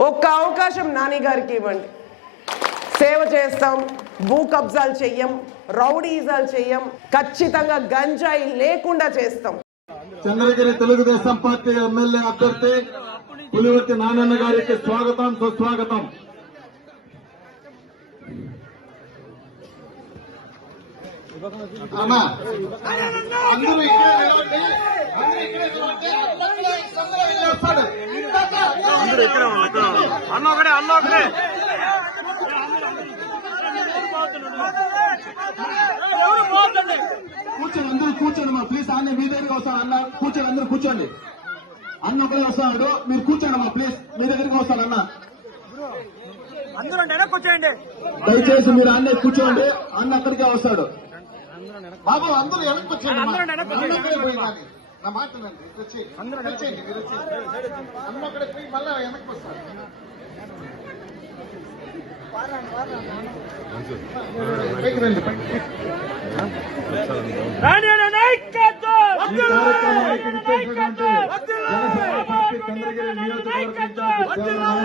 ఒక్క అవకాశం నాని గారికి ఇవ్వండి. సేవ చేస్తాం భూ కబ్జాలు చెయ్యం రౌడీజాలు చెయ్యం ఖచ్చితంగా గంజాయి లేకుండా చేస్తాం. చంద్రగిరి తెలుగుదేశం పార్టీ ఎమ్మెల్యే అభ్యర్థి పులివర్తి నారాయణ గారికి స్వాగతం సుస్వాగతం. అమ్మా అందరూ ఇక్కడే అందరూ ఇక్కడే అందరూ ఇక్కడ ఇక్కడ. అన్న ఒకడే అన్న ఒకడే. కూర్చోండి అందరూ కూర్చోండి మా ప్లీజ్. అన్న మీ దగ్గరికి వస్తాను అన్న. కూర్చోండి అందరూ కూర్చోండి. అన్న ఒకడే వస్తాడు మీరు కూర్చోండి మా ప్లీజ్. మీ దగ్గరికి వస్తాను అన్న. దయచేసి మీరు అన్న కూర్చోండి. అన్న అక్కడికే వస్తాడు. బాబు అందరూ వెనక్కి. అందరూ వెనక్కి నా మాట. ఇటు వచ్చి. వచ్చేయండి, మీరు వచ్చేయండి. అన్న అక్కడే పోయి మళ్ళా వెనక్కి చంద్రగిరి నియోజకవర్గం కోరుతున్నాం.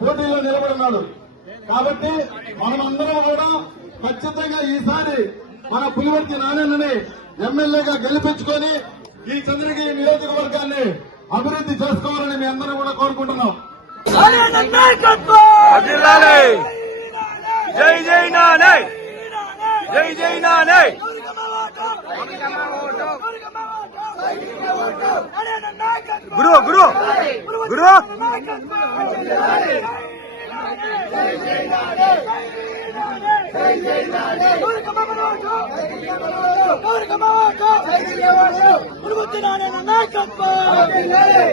పోటీలో నిలబడున్నాడు కాబట్టి మనమందరం కూడా ఖచ్చితంగా ఈసారి మన పులివర్తి నారాయణని ఎమ్మెల్యేగా గెలిపించుకొని ఈ చంద్రగిరి నియోజకవర్గాన్ని అభివృద్ధి చేసుకోవాలని మీ అందరం కూడా కోరుకుంటున్నాం. జై జై నానే జై జై నానే గురు గురు గురు జై జై నారాయణ. వర్ధిల్లాలి.